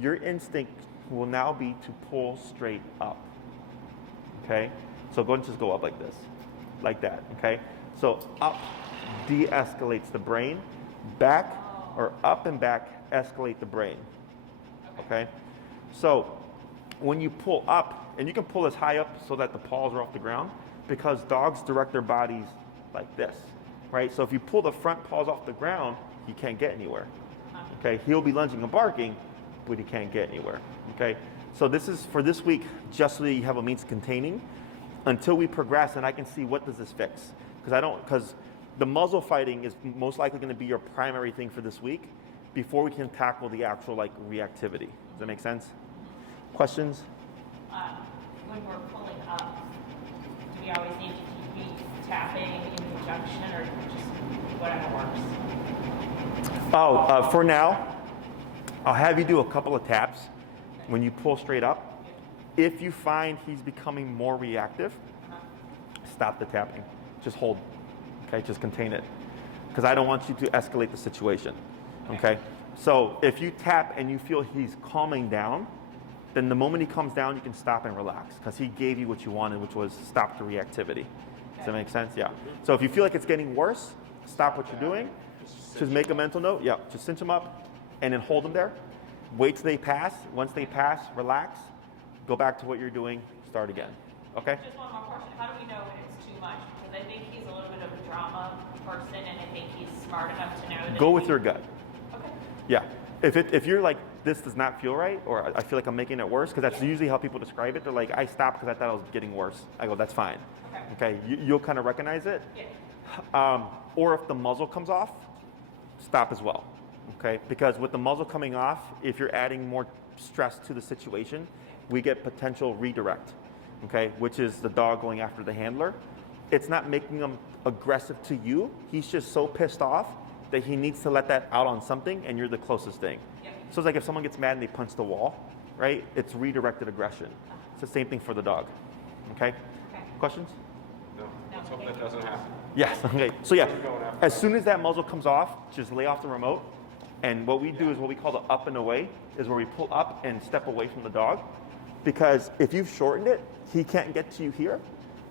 your instinct will now be to pull straight up, okay? So go and just go up like this, like that, okay? So up de-escalates the brain, back or up and back escalate the brain, okay? So when you pull up, and you can pull as high up so that the paws are off the ground, because dogs direct their bodies like this, right? So if you pull the front paws off the ground, he can't get anywhere, okay? He'll be lunging and barking, but he can't get anywhere, okay? So this is for this week, just so that you have a means of containing until we progress and I can see what does this fix. Because the muzzle fighting is most likely gonna be your primary thing for this week before we can tackle the actual reactivity. Does that make sense? Questions? When we're pulling up, do we always need to keep tapping in conjunction or just whatever works? For now, I'll have you do a couple of taps when you pull straight up. If you find he's becoming more reactive, stop the tapping. Just hold, okay? Just contain it. Because I don't want you to escalate the situation, okay? So if you tap and you feel he's calming down, then the moment he comes down, you can stop and relax because he gave you what you wanted, which was stop the reactivity. Does that make sense? Yeah. So if you feel like it's getting worse, stop what you're doing. Just make a mental note. Yeah, just cinch them up and then hold them there. Wait till they pass. Once they pass, relax. Go back to what you're doing. Start again. Okay? Just one more question. How do we know when it's too much? Because I think he's a little bit of a drama person and I think he's smart enough to know that. Go with your gut. Okay. Yeah. If you're like, this does not feel right, or I feel like I'm making it worse, because that's usually how people describe it. They're like, I stopped because I thought I was getting worse. I go, that's fine. Okay. You'll kind of recognize it. Yeah. Or if the muzzle comes off, stop as well. Okay. Because with the muzzle coming off, if you're adding more stress to the situation, we get potential redirect. Okay. Which is the dog going after the handler. It's not making him aggressive to you. He's just so pissed off that he needs to let that out on something, and you're the closest thing. Yep. So it's like if someone gets mad and they punch the wall, right? It's redirected aggression. It's the same thing for the dog. Okay? Okay. Questions? No. No. That's Hope that doesn't happen. Yes, okay. So yeah, as soon as that muzzle comes off, just lay off the remote. And what we do is what we call the up and away, is where we pull up and step away from the dog. Because if you've shortened it, he can't get to you here.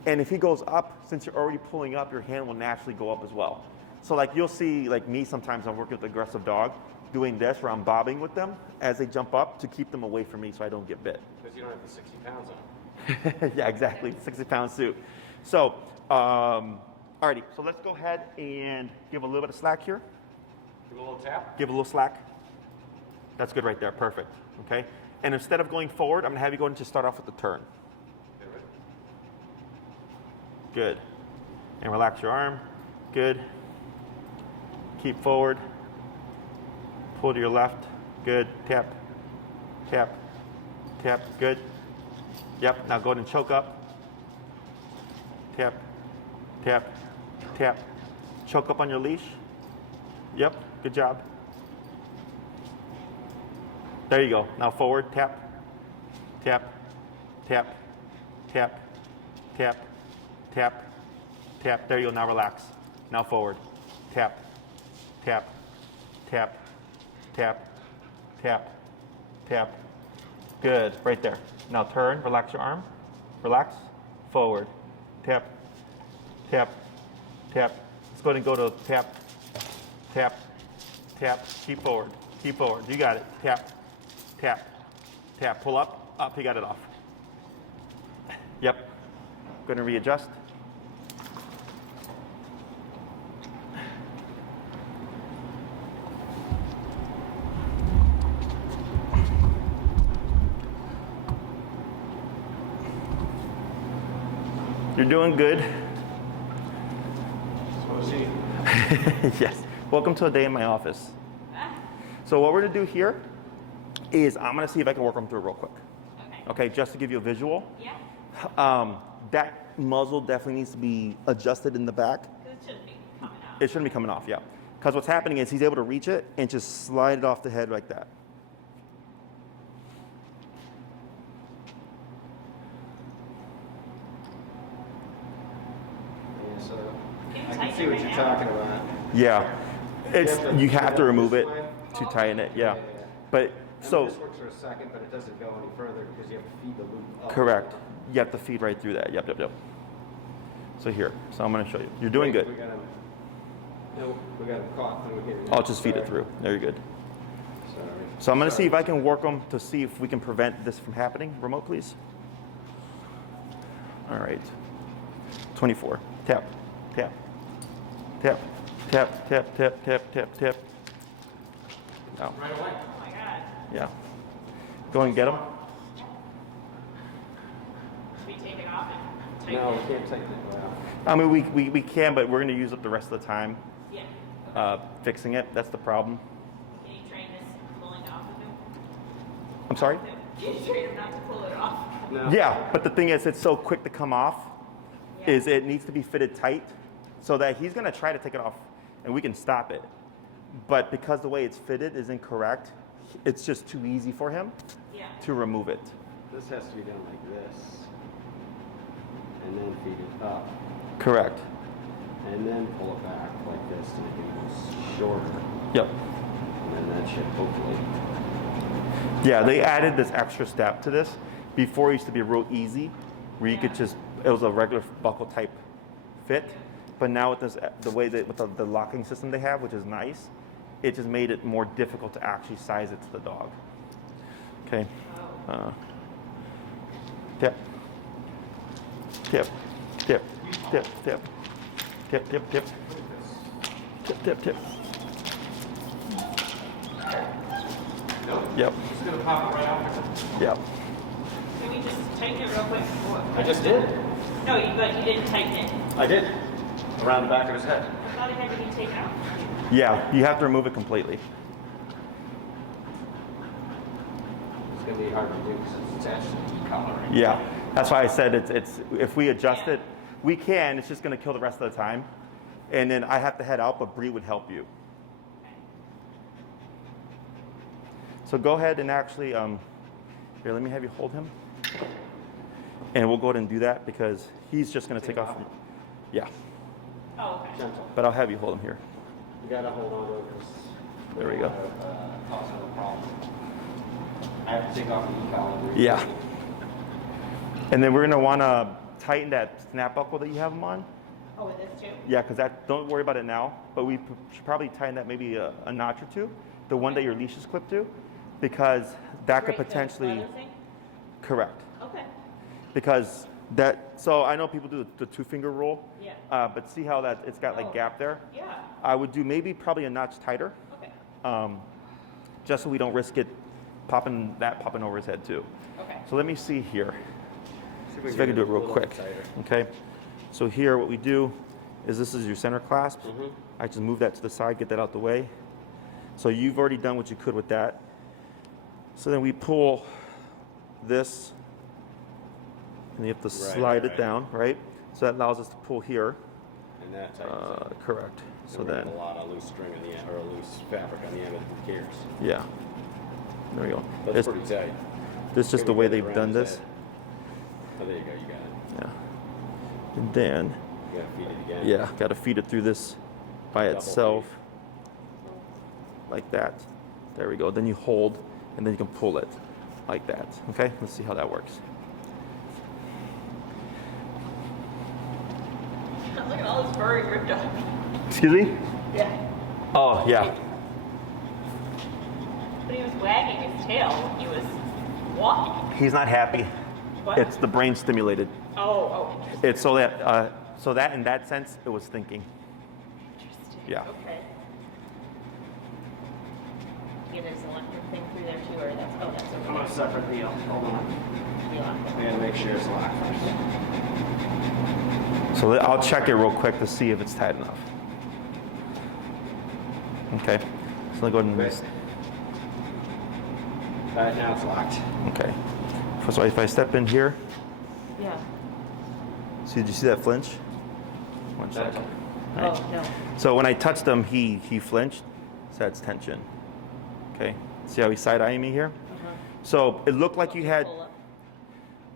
And if he goes up, since you're already pulling up, your hand will naturally go up as well. So like you'll see, like me sometimes I'm working with an aggressive dog, doing this where I'm bobbing with them as they jump up to keep them away from me so I don't get bit. Because you don't have the 60 pounds on. Yeah, exactly, 60-pound suit. So, alrighty, so let's go ahead and give a little bit of slack here. Give a little tap. Give a little slack. That's good right there, perfect, okay? And instead of going forward, I'm gonna have you go and just start off with the turn. Okay, ready? Good. And relax your arm, good. Keep forward. Pull to your left, good. Tap, tap, tap, good. Yep, now go ahead and choke up. Tap, tap, tap. Choke up on your leash. Yep, good job. There you go. Now forward, tap, tap, tap, tap, tap, tap, tap. There you go, now relax. Now forward, tap, tap, tap, tap, tap, tap. Good, right there. Now turn, relax your arm, relax, forward, tap, tap, tap. Let's go ahead and go to tap, tap, tap, keep forward, you got it, tap, tap, tap, pull up, up, you got it off. Yep, gonna readjust. You're doing good. So is he. Yes. Welcome to a day in my office. So what we're gonna do here is I'm gonna see if I can work them through real quick. Okay. Okay, just to give you a visual. Yeah. That muzzle definitely needs to be adjusted in the back. Because it shouldn't be coming out. It shouldn't be coming off, yeah. Because what's happening is he's able to reach it and just slide it off the head like that. Yeah, so Can you I can tighten see it what right you're now? talking about. Yeah. You have to remove it this way? to tighten it, yeah. Yeah. But I mean, so, this works for a second, but it doesn't go any further because you have to feed the loop up. correct. You have to feed right through that. Yep, yep, yep. So here, so I'm gonna show you. You're doing Wait, good. we got him caught. When we hit him. I'll just feed Sorry. it through. There, you're good. Sorry. So I'm gonna see if I can work them to see if we can prevent this from happening. Remote, please. All right. 24. Tap, tap, tap, tap, tap, tap, tap, tap, tap. No. Right away. Oh my God. Yeah. Go and get them. Should we take it off and tighten No, it? we can't take that out. I mean, we can, but we're gonna use up the rest of the time Yeah. fixing it. That's the problem. Can you train this pulling off of him? I'm sorry? Can you train him not to pull it off? No. Yeah, but the thing is, it's so quick to come off. Yeah. Is it needs to be fitted tight so that he's gonna try to take it off and we can stop it. But because the way it's fitted is incorrect, it's just too easy for him Yeah. to remove it. This has to be done like this. And then feed it up. Correct. And then pull it back like this to make it shorter. Yep. And then that should hopefully. Yeah, they added this extra step to this. Before it used to be real easy, where you could just, it was a regular buckle type fit. But now with this, the way that with the locking system they have, which is nice, it just made it more difficult to actually size it to the dog. Okay. Tip. Tip. Tip. Tip. Tip. Tip. Tip. Tip. Tip. Tip. Tip. Yep. It's gonna pop it right out. Yep. Can we just tighten it real quick? I just did. No, but you didn't tighten it. I did. Around the back of his head. I thought it had to be taken out. Yeah, you have to remove it completely. It's gonna be hard to do because it's attached to the collar. Yeah, that's why I said it's if we adjust it, we can. It's just going to kill the rest of the time, and then I have to head out, but Bree would help you. So go ahead and actually here. Let me have you hold him, and we'll go ahead and do that because he's just going to take off. Yeah, Oh, okay. Gentle. but I'll have you hold him here. You gotta hold on to it because There we go. Cause another problem. I have to take off the e-collar. Yeah. And then we're gonna wanna tighten that snap buckle that you have them on. Oh, with this too? Yeah, because don't worry about it now, but we should probably tighten that maybe a notch or two, the one that your leash is clipped to, because that could Break the potentially, leather thing? correct. Okay. Because so I know people do the 2-finger rule, Yeah. but see how it's got like Oh. gap there? Yeah. I would do maybe probably a notch tighter, Okay. just so we don't risk it popping over his head too. Okay. So let me see here. See if See if I can do it real a little quick. tighter. Okay. So here, what we do is this is your center clasp. Mhm. I just move that to the side, get that out the way. So you've already done what you could with that. So then we pull this, and you have to slide it right. down, right? So that allows us to pull here. And that tightens it. Correct. So And we have then, a lot of loose string on the end, or loose fabric on the end of the gears. yeah. There we go. That's This pretty tight. is just the Maybe way get it they've around done his this. head. Oh, there you go. You got it. Yeah. And then, You gotta feed it again. yeah, got to feed it through this by Double itself, feed. like that. There we go. Then you hold, and then you can pull it like that. Okay, let's see how that works. Look at all this furry ripped off. Excuse me? Yeah. Oh, yeah. But he was wagging his tail when he was walking. He's not happy. What? It's the brain stimulated. Oh, interesting. It's so that in that sense, it was thinking. Interesting. Yeah. Okay. Yeah, there's electric thing through there too, or that's I'm on a separate deal. Hold on. Yeah. I gotta make sure it's locked first. So I'll check it real quick to see if it's tight enough. Okay. So I'll go ahead and Wait. Right now it's locked. okay. So if I step in here, Yeah. see, did you see that flinch? One That's second. All right. Oh, no. So when I touched him, he flinched. So that's tension. Okay. See how he's side-eyeing me here? Uh-huh. So it looked like you had Pull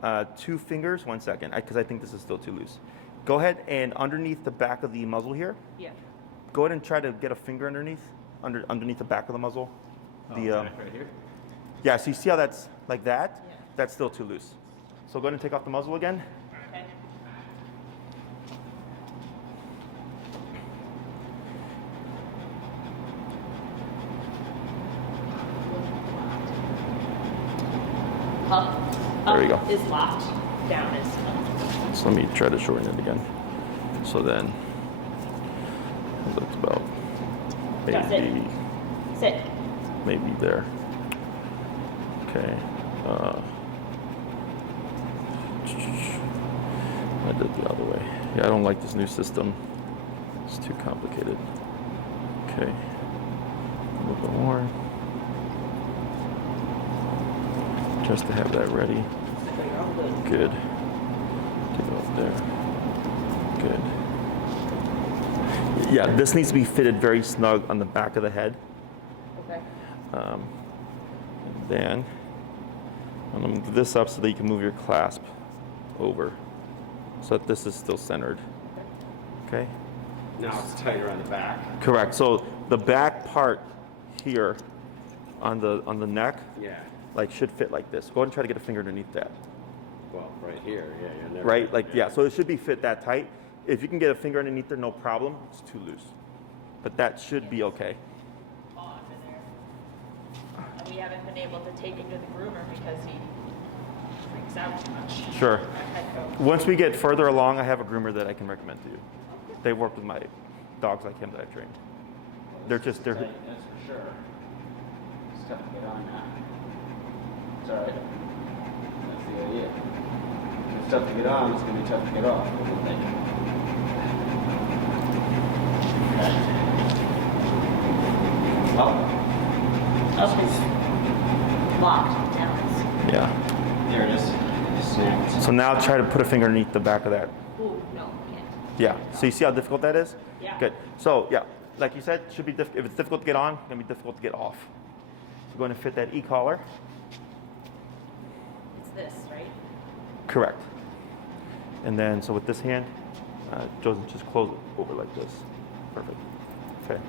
up. 2 fingers. 1 second, because I think this is still too loose. Go ahead and underneath the back of the muzzle here, Yeah. go ahead and try to get a finger underneath the back of the muzzle. Right here. Yeah, so you see how that's like that? Yeah. That's still too loose. So go ahead and take off the muzzle again. Okay. Up. There we go. Is locked. Down is. So let me try to shorten it again. So then, that's about That's it. Sit. maybe there. Okay. I did the other way. Yeah, I don't like this new system. It's too complicated. Okay. A little bit more. Just to have that ready. Good. Take it off there. Good. Yeah, this needs to be fitted very snug on the back of the head. Okay. And then I'm gonna move this up so that you can move your clasp over, so that this is still centered. Okay. Now it's tighter on the back. Correct. So the back part here on the neck, Yeah. like, should fit like this. Go ahead and try to get a finger underneath that. Well, right here. Yeah, you're never. Right? Like, yeah. So it should be fit that tight. If you can get a finger underneath there, no problem. It's too loose, but that should be okay. Fall under there. And we haven't been able to take him to the groomer because he freaks out too much. Sure. Our head coach. Once we get further along, I have a groomer that I can recommend to you. They work with my dogs like him that I've trained. They're That's for sure. It's tough to get on now. It's all right. That's the idea. If it's tough to get on, it's going to be tough to get off. What do you think? Up is locked, down is. yeah. There it is. It's snapped. So now try to put a finger underneath the back of that. Ooh, no, can't. Yeah. So you see how difficult that is? Yeah. Good. So yeah, like you said, should be if it's difficult to get on, it's gonna be difficult to get off. So going to fit that e-collar. It's this, right? Correct. And then so with this hand, Joseph, just close it over like this. Perfect. Okay.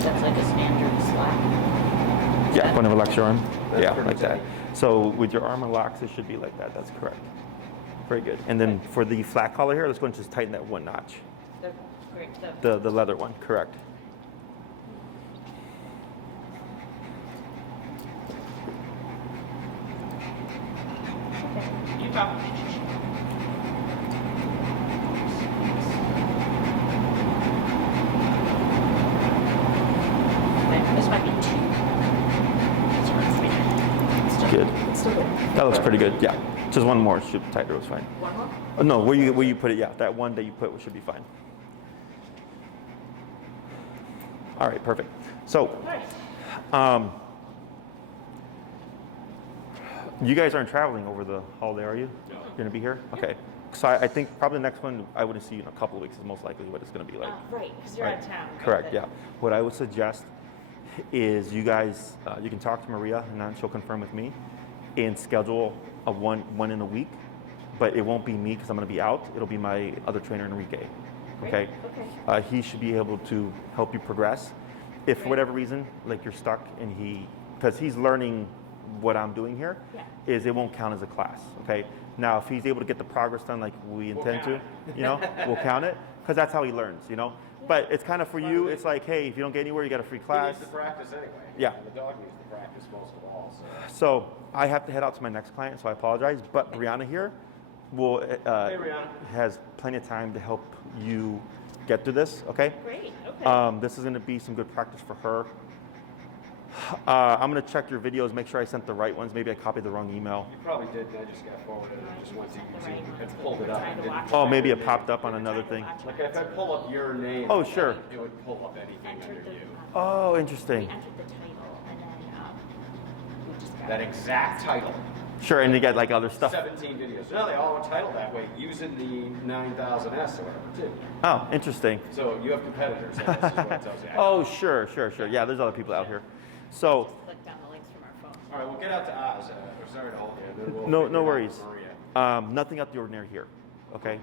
That's like a standard slack. Yeah, whenever relax your arm. That's Yeah, pretty like that. tight. So with your arm relaxed, it should be like that. That's correct. Very good. And then for the flat collar here, let's go and just tighten that one notch. The leather one, correct. You go. This might be two. Good. Still good. That looks pretty good. Yeah. Just one more. Should tighter was fine. One more? No, where you put it, yeah. That one that you put should be fine. All right, perfect. So, Nice. you guys aren't traveling over the holiday, are you? No. You're gonna be here? Okay. So I think probably the next one I wouldn't see you in a couple of weeks is most likely what it's gonna be like. Right, because you're Right. out of town. Right? Correct. But- Yeah. What I would suggest is you guys you can talk to Maria and then she'll confirm with me, and schedule a one in a week, but it won't be me because I'm gonna be out. It'll be my other trainer Enrique. Okay. Okay. He should be able to help you progress. If for Great. whatever reason, like you're stuck and because he's learning what I'm doing here, Yeah. is it won't count as a class. Okay. Now, if he's able to get the progress done like we intend to, we'll count it because that's how he learns. But it's kind of for you. It's like, hey, if you don't get anywhere, you got a free He class. needs to practice anyway. Yeah. The dog needs to practice most of all. So. So I have to head out to my next client, so I apologize. But Brianna here will Hey, Brianna. has plenty of time to help you get through this. Okay. Great, okay. This is going to be some good practice for her. I'm going to check your videos, make sure I sent the right ones. Maybe I copied the wrong email. You probably did, and I just got forwarded, and I just went to YouTube and pulled it up. Trying and to didn't- watch Oh, maybe it popped up on another thing. Like if I pull up your name, Oh, sure. it would pull up anything Entered under the, you. Oh, we interesting. entered the title and then we just got That exact title. Sure, and you get like other stuff. 17 videos. No, they all were titled that way, using the 9000S or whatever, too. Oh, interesting. So you have competitors, and this is what it tells you. Oh, sure. Yeah, there's other people out here. So, click down the links from our phone. All right, we'll get out to Oz. We're sorry to hold you. and then we'll no figure it out worries. with Maria. Nothing out the ordinary here. Okay.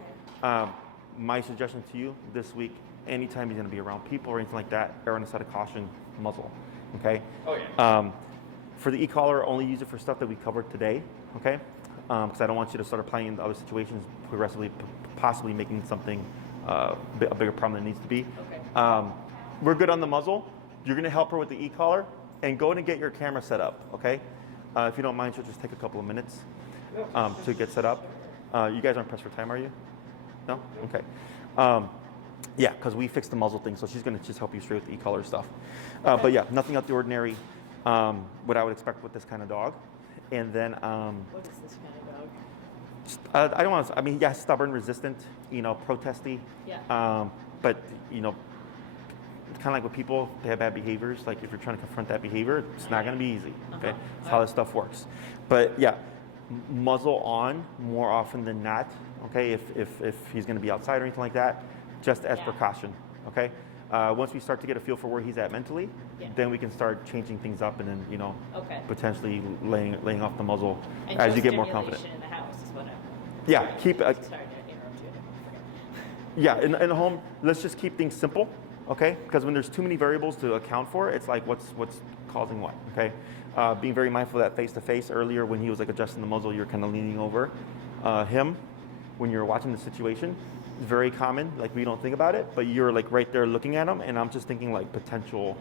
My suggestion to you this week, anytime you're going to be around people or anything like that, err on the side of caution, muzzle. Okay. Oh, yeah. For the e-collar, only use it for stuff that we covered today. Okay. Because I don't want you to start applying in other situations, progressively, possibly making something a bigger problem than it needs to be. Okay. We're good on the muzzle. You're going to help her with the e-collar and go and get your camera set up. Okay. If you don't mind, she'll just take a couple of minutes to get set up. You guys aren't pressed for time, are you? No? Okay. Yeah, because we fixed the muzzle thing, so she's going to just help you straight with the e-collar stuff. But yeah, nothing out the ordinary, what I would expect with this kind of dog. And then, What is this kind of dog? I don't want to, I mean, yeah, stubborn, resistant, protesty. Yeah. But, it's kind of like with people, they have bad behaviors. Like if you're trying to confront that behavior, it's not going to be easy. Okay. That's how this stuff works. But yeah, muzzle on more often than not. Okay. If he's going to be outside or anything like that, just as Yeah. precaution. Okay. Once we start to get a feel for where he's at mentally, Yeah. then we can start changing things up and then, Okay. potentially laying off the muzzle And as just you get more confident. stimulation in the house is what I'm. Yeah, keep Sorry to interrupt you. Yeah, in the home, let's just keep things simple, okay? Because when there's too many variables to account for, it's like what's causing what, okay? Being very mindful of that face-to-face earlier when he was like adjusting the muzzle, you're kind of leaning over him when you're watching the situation. It's very common, like we don't think about it, but you're like right there looking at him, and I'm just thinking like potential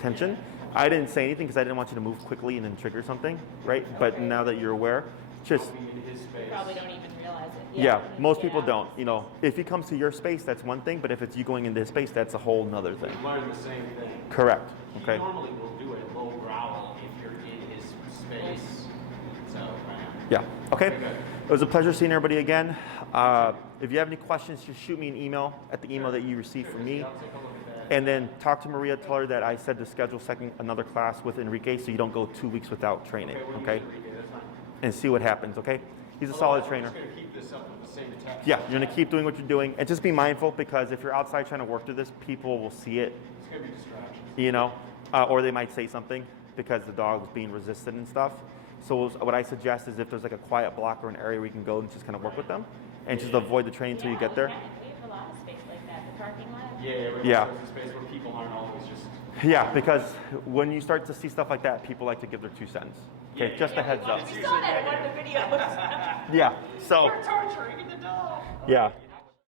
tension. I didn't say anything because I didn't want you to move quickly and then trigger something, right? But now that you're aware, just Be in his space. Probably don't even realize it. yeah, when you most get people out. don't. If he comes to your space, that's one thing, but if it's you going into his space, that's a whole nother thing. We learned the same thing. Correct. He Okay. normally will do a low growl if you're in his space. So, Yeah. Okay. Very good. It was a pleasure seeing everybody again. If you have any questions, just shoot me an email at the email that you received from me. I'll take a look at that. And then talk to Maria, tell her that I said to schedule another class with Enrique so you don't go 2 weeks without training, we'll okay? use Enrique, that's fine. And see what happens, okay? He's a solid Otherwise, trainer. We're just going to keep this up with the same attack. Yeah, you're gonna keep doing what you're doing. And just be mindful because if you're outside trying to work through this, people will see it, It's going to be distractions. or they might say something. because the dog's being resistant and stuff. So what I suggest is if there's like a quiet block or an area where you can go and just kind of work with them and just avoid the training until you get there. We have a lot of space like that, the parking lot. Yeah, we have a space where people aren't always just. Yeah, because when you start to see stuff like that, people like to give their 2 cents. Okay, just a heads up. We saw that in one of the videos. Yeah, so. You're torturing the dog. Yeah.